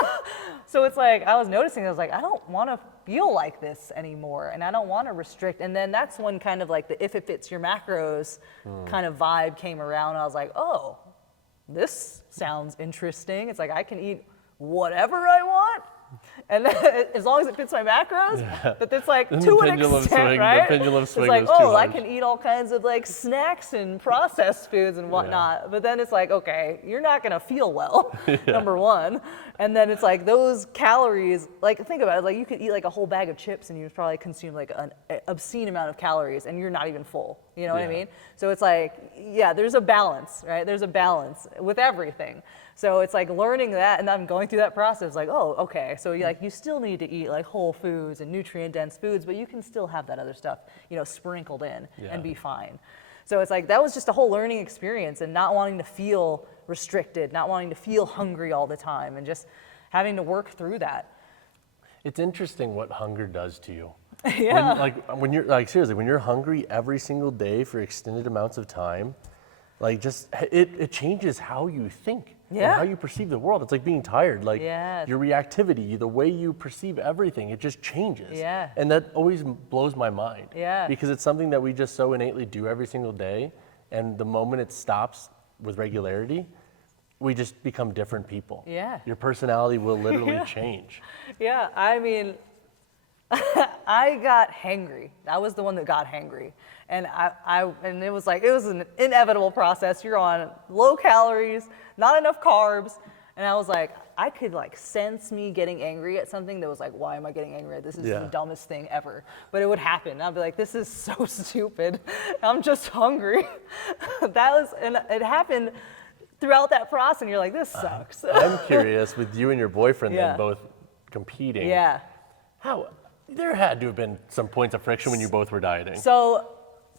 So it's like, I was noticing, I was like, I don't want to feel like this anymore and I don't want to restrict. And then that's when kind of like the if it fits your macros kind of vibe came around. I was like, oh, this sounds interesting. It's like I can eat whatever I want And then, as long as it fits my macros, but it's like And to the an pendulum extent, swing, right? the pendulum It's swing like, is too oh, I much. can eat all kinds of like snacks and processed foods and whatnot. But then it's like, okay, you're not gonna feel well, number one. And then it's like those calories, like think about it, like you could eat like a whole bag of chips and you probably consume like an obscene amount of calories and you're not even full. You know what I mean? So it's like, yeah, there's a balance, right? There's a balance with everything. So it's like learning that, and I'm going through that process, like, oh, okay, so you still need to eat like whole foods and nutrient-dense foods, but you can still have that other stuff, sprinkled in and be fine. So it's like, that was just a whole learning experience, and not wanting to feel restricted, not wanting to feel hungry all the time, and just having to work through that. It's interesting what hunger does to you. Yeah. When you're like, seriously, when you're hungry every single day for extended amounts of time, like just it changes how you think and how you perceive the world. It's like being tired. Like your reactivity, the way you perceive everything, it just changes. Yeah. And that always blows my mind. Yeah. Because it's something that we just so innately do every single day, and the moment it stops with regularity, we just become different people. Yeah. Your personality will literally change. Yeah, I mean, I got hangry. I was the one that got hangry. And and it was an inevitable process. You're on low calories, not enough carbs. And I was like, I could sense me getting angry at something that was like, why am I getting angry at this? This is the dumbest thing ever. But it would happen. I'd be like, this is so stupid. I'm just hungry. And it happened throughout that process. And you're like, this sucks. I'm curious, with you and your boyfriend then both competing. Yeah. There had to have been some points of friction when you both were dieting. So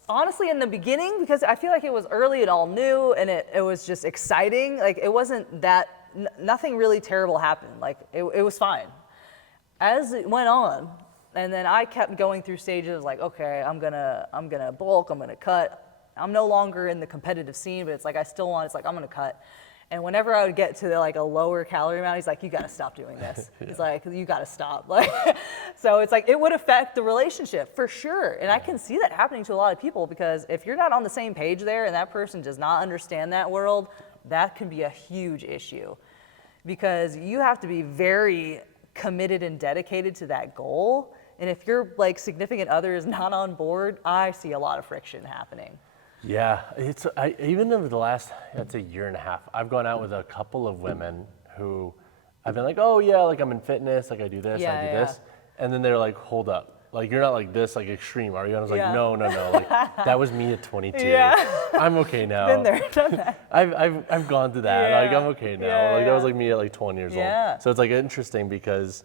honestly, in the beginning, because I feel like it was early and all new and it was just exciting, like it wasn't that, nothing really terrible happened. Like it was fine. As it went on, and then I kept going through stages like, okay, I'm gonna bulk, I'm gonna cut. I'm no longer in the competitive scene, but it's like I still want, it's like I'm gonna cut. And whenever I would get to a lower calorie amount, he's like, you gotta stop doing this. He's like, you gotta stop. So it's like, it would affect the relationship for sure. And I can see that happening to a lot of people, because if you're not on the same page there and that person does not understand that world, that can be a huge issue, because you have to be very committed and dedicated to that goal. And if your significant other is not on board, I see a lot of friction happening. Yeah, even over the last, I'd say, year and a half, I've gone out with a couple of women who I've been like, oh yeah, I'm in fitness, I do this, I do this. And then they're like, hold up. You're not like this, extreme, are you? And I was like, no. That was me at 22. Yeah. I'm okay now. Been there, done that. I've gone through that. I'm okay now. That was me at 20 years old. So it's interesting because,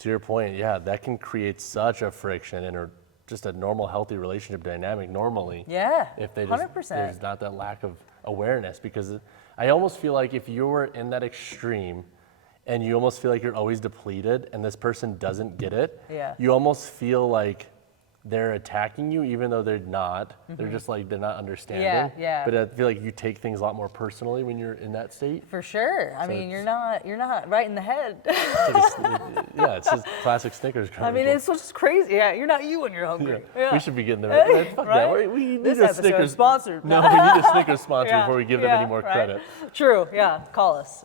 to your point, that can create such a friction in just a normal, healthy relationship dynamic normally. Yeah, if they 100%. There's not that lack of awareness, because I almost feel like if you're in that extreme and you almost feel like you're always depleted and this person doesn't get it, you almost feel like they're attacking you even though they're not. They're just they're not understanding. But I feel like you take things a lot more personally when you're in that state. For sure. I mean, you're not right in the head. It's just classic Snickers commercial. I mean, it's just crazy. Yeah, you're not you when you're hungry. Yeah. We should be getting the right. Fuck that. We need this a episode Snickers sponsored. No, we need a Snickers sponsor before we give them any more credit. True. Yeah. Call us.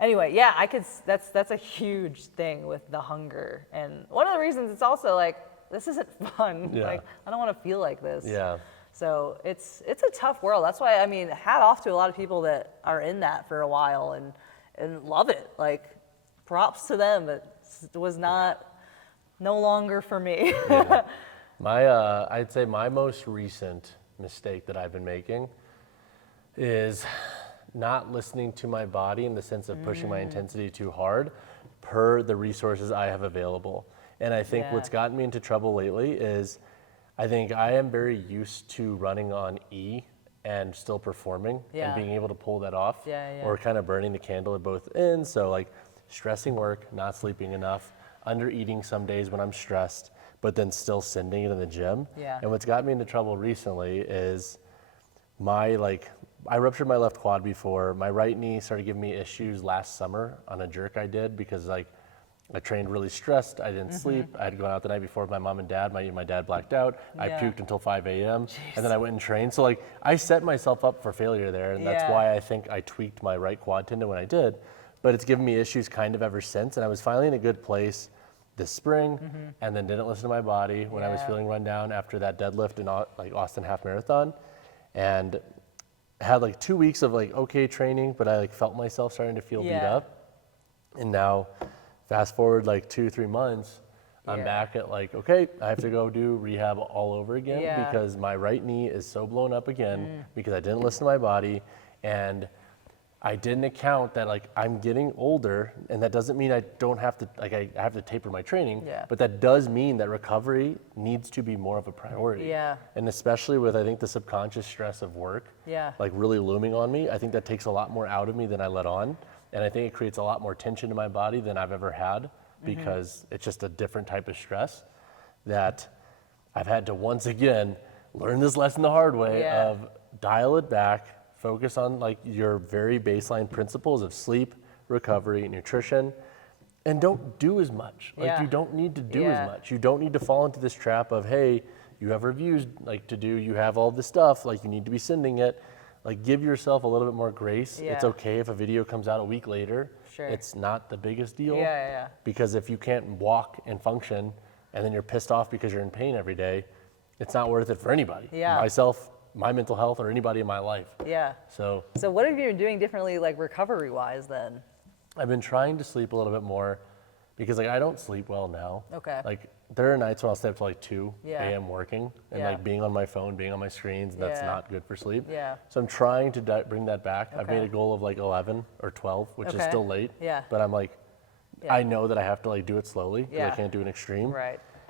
Anyway, that's a huge thing with the hunger, and one of the reasons it's also this isn't fun. I don't want to feel like this. Yeah. So it's a tough world. That's why, I mean, hat off to a lot of people that are in that for a while and love it. Props to them. It was no longer for me. I'd say my most recent mistake that I've been making is not listening to my body in the sense of pushing my intensity too hard per the resources I have available. And I think what's gotten me into trouble lately is I think I am very used to running on E and still performing and being able to pull that off, or kind of burning the candle at both ends. So stressing work, not sleeping enough, under eating some days when I'm stressed, but then still sending it in the gym. And what's got me into trouble recently is I ruptured my left quad before. My right knee started giving me issues last summer on a jerk I did because I trained really stressed. I didn't sleep. I had gone out the night before with my mom and dad. My dad blacked out. I puked until 5 a.m. And then I went and trained. So I set myself up for failure there, and that's why I think I tweaked my right quad tendon when I did. but it's given me issues kind of ever since. And I was finally in a good place this spring, and then didn't listen to my body when I was feeling run down after that deadlift in like Austin half marathon, and had like 2 weeks of like okay training, but I like felt myself starting to feel beat up. And now fast forward like 2-3 months, I'm back at like, okay, I have to go do rehab all over again because my right knee is so blown up again because I didn't listen to my body, and I didn't account that like I'm getting older, and that doesn't mean I don't have to, like I have to taper my training, but that does mean that recovery needs to be more of a priority. And especially with, I think, the subconscious stress of work, like really looming on me, I think that takes a lot more out of me than I let on. And I think it creates a lot more tension in my body than I've ever had, because it's just a different type of stress that I've had to once again learn this lesson the hard way of dial it back, focus on like your very baseline principles of sleep, recovery, nutrition, and don't do as much. Like you don't need to do as much. You don't need to fall into this trap of, hey, you have reviews like to do, you have all this stuff, like you need to be sending it. Like give yourself a little bit more grace. It's okay if a video comes out a week later. It's not the biggest deal. Because if you can't walk and function and then you're pissed off because you're in pain every day, it's not worth it for anybody. Myself, my mental health, or anybody in my life. So what have you been doing differently, like recovery wise then? I've been trying to sleep a little bit more because like I don't sleep well now. Like there are nights when I'll stay up to like 2 a.m. working and like being on my phone, being on my screens, and that's not good for sleep. So I'm trying to bring that back. I've made a goal of like 11 or 12, which is still late. But I'm like, I know that I have to like do it slowly because I can't do an extreme.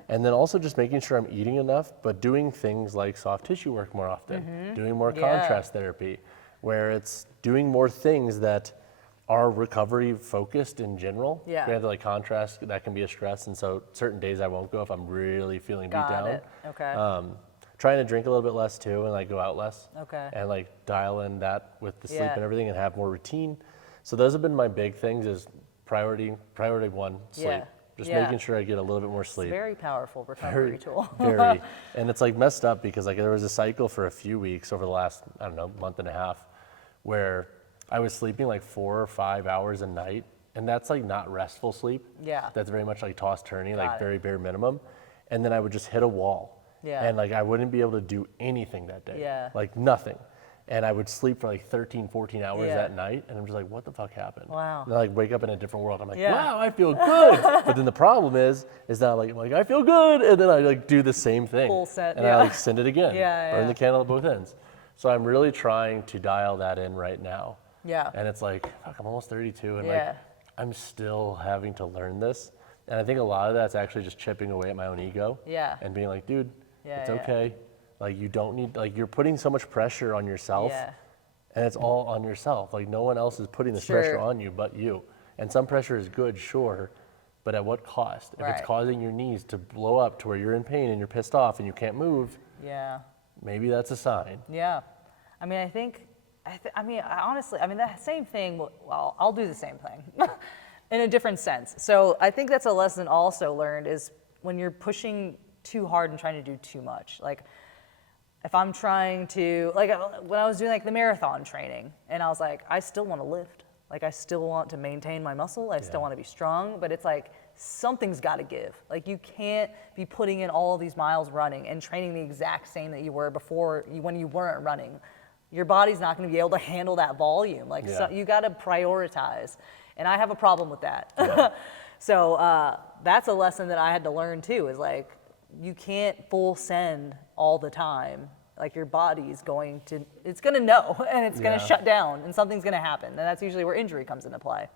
And then also just making sure I'm eating enough, but doing things like soft tissue work more often, doing more contrast therapy, where it's doing more things that are recovery focused in general. Granted, like contrast, that can be a stress, and so certain days I won't go if I'm really feeling beat down. Trying to drink a little bit less too, and like go out less. And like dial in that with the sleep and everything, and have more routine. So those have been my big things. Is priority one, sleep. Just making sure I get a little bit more sleep. It's a very powerful recovery tool. Very. And it's like messed up because like there was a cycle for a few weeks over the last, I don't know, month and a half, where I was sleeping like 4 or 5 hours a night. And that's like not restful sleep. That's very much like toss turning, like very bare minimum. And then I would just hit a wall. And like I wouldn't be able to do anything that day. Like nothing. And I would sleep for like 13, 14 hours that night. And I'm just like, what the fuck happened? And I like wake up in a different world. I'm like, wow, I feel good. But then the problem is that like, I'm like, I feel good. And then I like do the same thing. Full set, and I like send it again. Burn the candle at both ends. So I'm really trying to dial that in right now. And it's like, fuck, I'm almost 32. And like, I'm still having to learn this. And I think a lot of that's actually just chipping away at my own ego. And being like, dude, it's okay. Like you don't need, like you're putting so much pressure on yourself and it's all on yourself. Like no one else is putting this pressure on you but you. And some pressure is good, sure, but at what cost? If it's causing your knees to blow up to where you're in pain and you're pissed off and you can't move, maybe that's a sign. I mean, honestly, that same thing, well, I'll do the same thing in a different sense. So I think that's a lesson also learned is when you're pushing too hard and trying to do too much. Like, if I'm trying to, like when I was doing like the marathon training and I was like, I still want to lift. Like I still want to maintain my muscle. I still want to be strong, but it's like something's got to give. Like you can't be putting in all of these miles running and training the exact same that you were before when you weren't running. Your body's not going to be able to handle that volume. Like so you got to prioritize. And I have a problem with that. So that's a lesson that I had to learn too, is like, you can't full send all the time. Like your body's going to, it's going to know and it's going to shut down and something's going to happen. And that's usually where injury comes into play.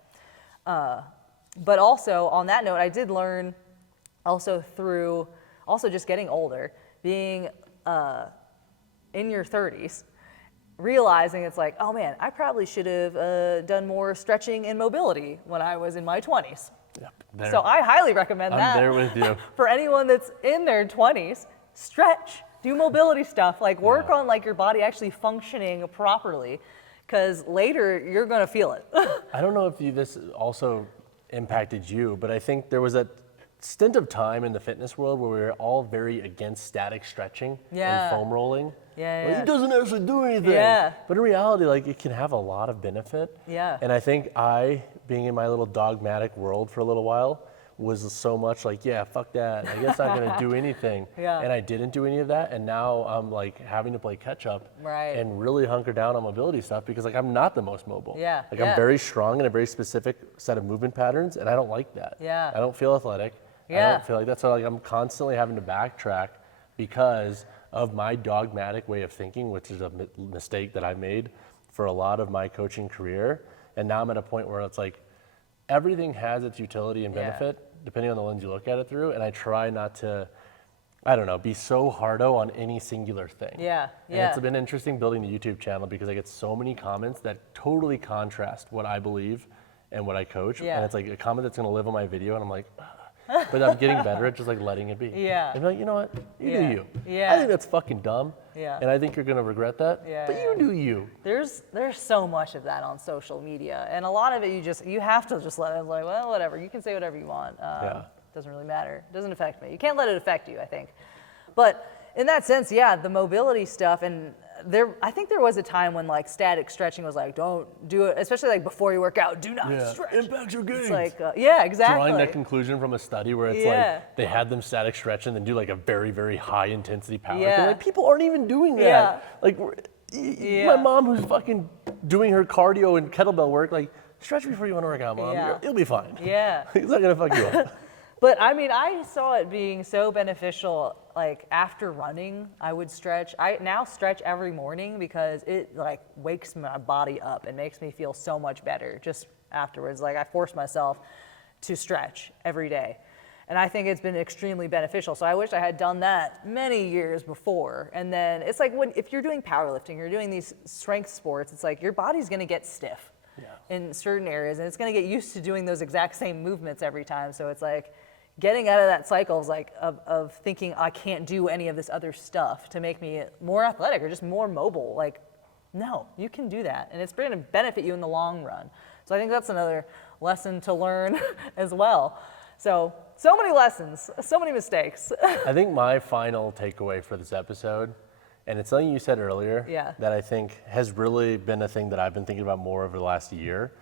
But also on that note, I did learn also through just getting older, being in your 30s, realizing it's like, oh man, I probably should have done more stretching and mobility when I was in my 20s. So I highly recommend that. I'm there with you. For anyone that's in their 20s, stretch, do mobility stuff, like work on like your body actually functioning properly, because later you're gonna feel it. I don't know if this also impacted you, but I think there was that stint of time in the fitness world where we were all very against static stretching and foam rolling. Like, it doesn't actually do anything. But in reality, like, it can have a lot of benefit. And I think being in my little dogmatic world for a little while, was so much like, yeah, fuck that. Like, it's not gonna do anything. And I didn't do any of that. And now I'm like having to play catch up and really hunker down on mobility stuff because like I'm not the most mobile. Like I'm very strong in a very specific set of movement patterns and I don't like that. I don't feel athletic. I don't feel like that. So like I'm constantly having to backtrack because of my dogmatic way of thinking, which is a mistake that I made for a lot of my coaching career. And now I'm at a point where it's like, everything has its utility and benefit, depending on the lens you look at it through, and I try not to, I don't know, be so hardo on any singular thing. And it's been interesting building the YouTube channel because I get so many comments that totally contrast what I believe and what I coach, and it's like a comment that's gonna live on my video, and I'm like, but I'm getting better at just like letting it be. And like, you know what, you do you. I think that's fucking dumb, and I think you're gonna regret that, but you do you. There's so much of that on social media, and a lot of it you have to just let it, like, well, whatever, you can say whatever you want. Doesn't really matter, doesn't affect me. You can't let it affect you, I think. But in that sense, the mobility stuff, and I think there was a time when like static stretching was like, don't do it, especially like before you work out, do not stretch. Impacts your gains. It's like, exactly. Drawing that conclusion from a study where it's like they had them static stretch and then do like a very, very high intensity power. Like people aren't even doing that. Like my mom who's fucking doing her cardio and kettlebell work, like stretch before you want to work out, Mom. You'll be fine. It's not gonna fuck you up. But I mean, I saw it being so beneficial, like after running, I would stretch. I now stretch every morning because it like wakes my body up and makes me feel so much better just afterwards. Like I force myself to stretch every day. And I think it's been extremely beneficial. So I wish I had done that many years before. And then it's like if you're doing powerlifting, you're doing these strength sports, it's like your body's gonna get stiff in certain areas and it's gonna get used to doing those exact same movements every time. So it's like, getting out of that cycle is like of thinking I can't do any of this other stuff to make me more athletic or just more mobile. Like, no, you can do that. And it's going to benefit you in the long run. So I think that's another lesson to learn as well. So many lessons, so many mistakes. I think my final takeaway for this episode, and it's something you said earlier that I think has really been a thing that I've been thinking about more over the last year,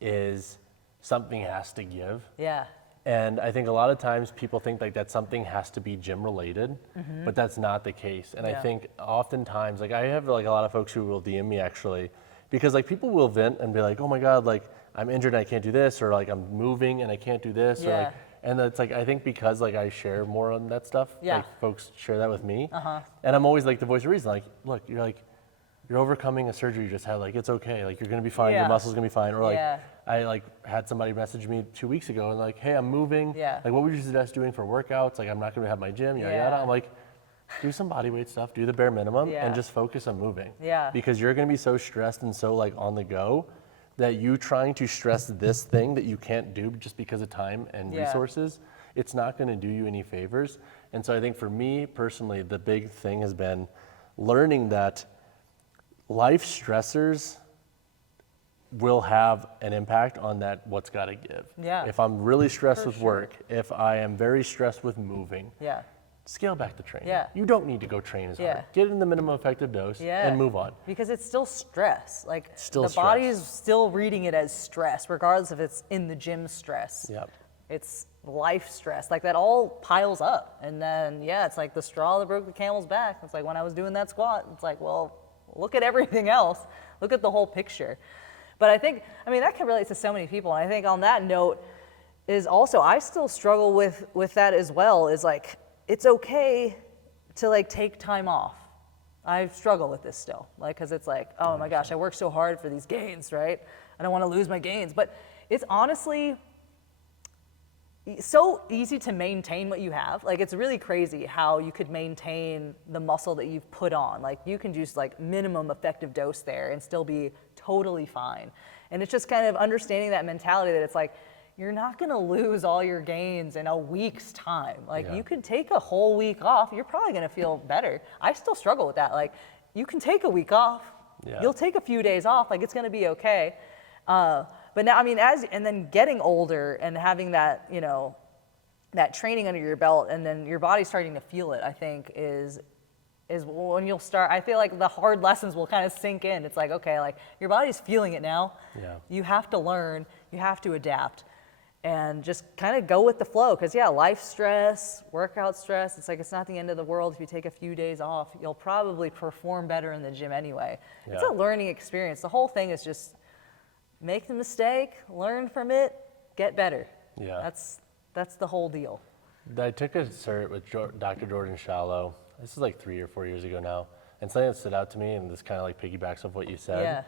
is something has to give. And I think a lot of times people think like that something has to be gym related, but that's not the case. And I think oftentimes, like I have like a lot of folks who will DM me actually, because like people will vent and be like, oh my God, like I'm injured and I can't do this, or like I'm moving and I can't do this, or like, and it's like, I think because like I share more on that stuff, like folks share that with me. And I'm always like the voice of reason, like, look, you're overcoming a surgery you just had, like it's okay, like you're gonna be fine, your muscles gonna be fine, or like, I like had somebody message me 2 weeks ago and like, hey, I'm moving. Like, what would you suggest doing for workouts? Like, I'm not gonna have my gym, yada yada. I'm like, do some body weight stuff, do the bare minimum, and just focus on moving. Because you're gonna be so stressed and so like on the go that you trying to stress this thing that you can't do just because of time and resources, it's not gonna do you any favors. And so I think for me personally, the big thing has been learning that life stressors will have an impact on that what's got to give. If I'm really stressed with work, if I am very stressed with moving, scale back the training. You don't need to go train as hard. Get in the minimum effective dose and move on. Because it's still stress. Like the body is still reading it as stress, regardless if it's in the gym stress. It's life stress. Like that all piles up. And then, it's like the straw that broke the camel's back. It's like when I was doing that squat, it's like, well, look at everything else. Look at the whole picture. But I think, that can relate to so many people. And I think on that note is also, I still struggle with that as well, is like, it's okay to like take time off. I struggle with this still, like, cause it's like, oh my gosh, I worked so hard for these gains, right? I don't want to lose my gains, but it's honestly so easy to maintain what you have. Like, it's really crazy how you could maintain the muscle that you've put on. Like, you can just like minimum effective dose there and still be totally fine. And it's just kind of understanding that mentality that it's like, you're not gonna lose all your gains in a week's time. Like, you could take a whole week off, you're probably gonna feel better. I still struggle with that. Like, you can take a week off, you'll take a few days off, like it's gonna be okay. But now, and then getting older and having that, that training under your belt, and then your body's starting to feel it, I think is when you'll start. I feel like the hard lessons will kind of sink in. It's like, okay, like your body's feeling it now. Yeah. You have to learn, you have to adapt, and just kind of go with the flow. Because yeah, life stress, workout stress, it's like it's not the end of the world. If you take a few days off, you'll probably perform better in the gym anyway. Yeah. It's a learning experience. The whole thing is just make the mistake, learn from it, get better. Yeah. That's the whole deal. I took a cert with Dr. Jordan Shallow. This is like 3 or 4 years ago now. And something that stood out to me, and this kind of like piggybacks off what you said, Yeah.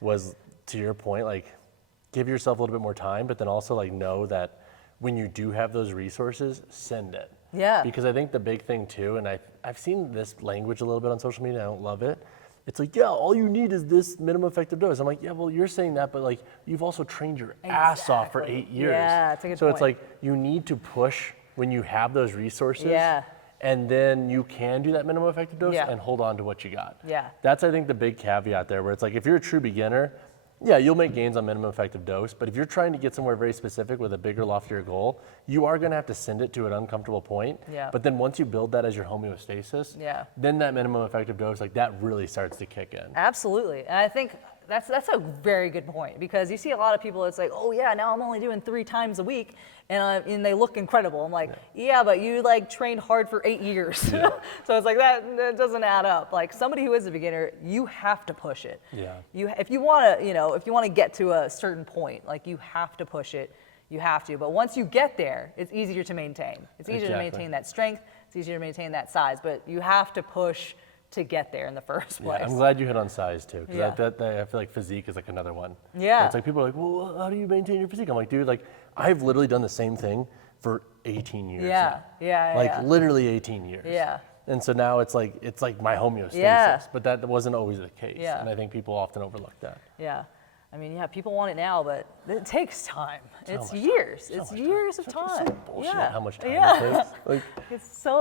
was to your point, like give yourself a little bit more time, but then also like know that when you do have those resources, send it. Yeah. Because I think the big thing too, and I've seen this language a little bit on social media, I don't love it. It's like, yeah, all you need is this minimum effective dose. I'm like, yeah, well, you're saying that, but like you've also trained your ass off for 8 years. Yeah, that's a good so point. it's like you need to push when you have those resources. Yeah. And then you can do that minimum effective dose Yeah. and hold on to what you got. Yeah. That's, I think, the big caveat there, where it's like if you're a true beginner, yeah, you'll make gains on minimum effective dose, but if you're trying to get somewhere very specific with a bigger, loftier goal, you are gonna have to send it to an uncomfortable point. Yeah. But then once you build that as your homeostasis, Yeah. then that minimum effective dose, like that really starts to kick in. Absolutely. And I think that's a very good point, because you see a lot of people, it's like, oh yeah, now I'm only doing 3 times a week and they look incredible. I'm like, yeah, but you like trained hard for 8 years. Yeah. So it's like that doesn't add up. Like somebody who is a beginner, you have to push it. Yeah. If you want to get to a certain point, like you have to push it. You have to. But once you get there, it's easier to maintain. It's easier to Exactly. maintain that strength. It's easier to maintain that size, but you have to push to get there in the first place. Yeah, I'm glad you hit on size too, because Yeah. I feel like physique is like another one. Yeah. It's like people are like, well, how do you maintain your physique? I'm like, dude, like I've literally done the same thing for 18 years. Yeah, now. yeah, Like yeah. literally 18 years. Yeah. And so now it's like my homeostasis, Yeah. but that wasn't always the case. Yeah. And I think people often overlook that. Yeah. I mean, yeah, people want it now, but it takes time. It's much years. So It's much years time. of It's time. so bullshit Yeah. how much time Yeah. it takes. Like,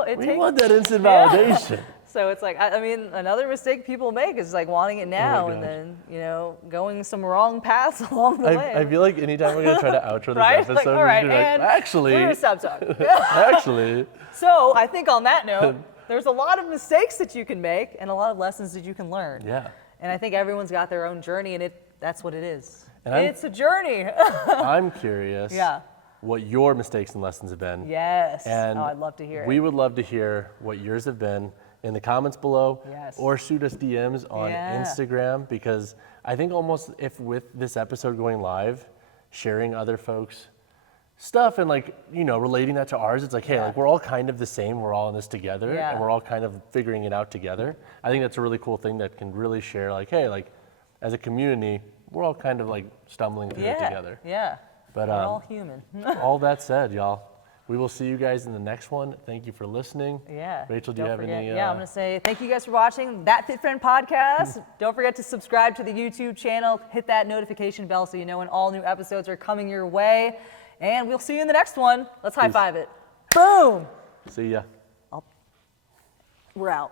It we takes. want that instant Yeah. validation. So it's like, I mean, another mistake people make is like wanting it now and gosh. then, going some wrong paths along the way. I feel like anytime we're gonna try to outro this Right? episode, Like, we're all right, gonna be like, and actually, we're gonna stop talking. actually, So I think on that note, there's a lot of mistakes that you can make and a lot of lessons that you can learn. yeah. And I think everyone's got their own journey, and that's what it is. And I'm- It's a journey. I'm curious Yeah. what your mistakes and lessons have been. Yes. And Oh, I'd love to hear we it. would love to hear what yours have been in the comments below, Yes. or shoot us DMs on Yeah. Instagram, because I think almost if with this episode going live, sharing other folks' stuff and like, relating that to ours, it's like, hey, Yeah. like we're all kind of the same, we're all in this together, Yeah. and we're all kind of figuring it out together. I think that's a really cool thing that can really share, like, hey, like as a community, we're all kind of like stumbling through it Yeah. together. Yeah. But We're all human. all that said, y'all, we will see you guys in the next one. Thank you for listening. Yeah. Rachel, do you Don't have forget- any? Yeah, I'm going to say thank you guys for watching That Fit Friend podcast. Don't forget to subscribe to the YouTube channel. Hit that notification bell so you know when all new episodes are coming your way. And we'll see you in the next one. Let's high five it. Boom. See ya. We're out.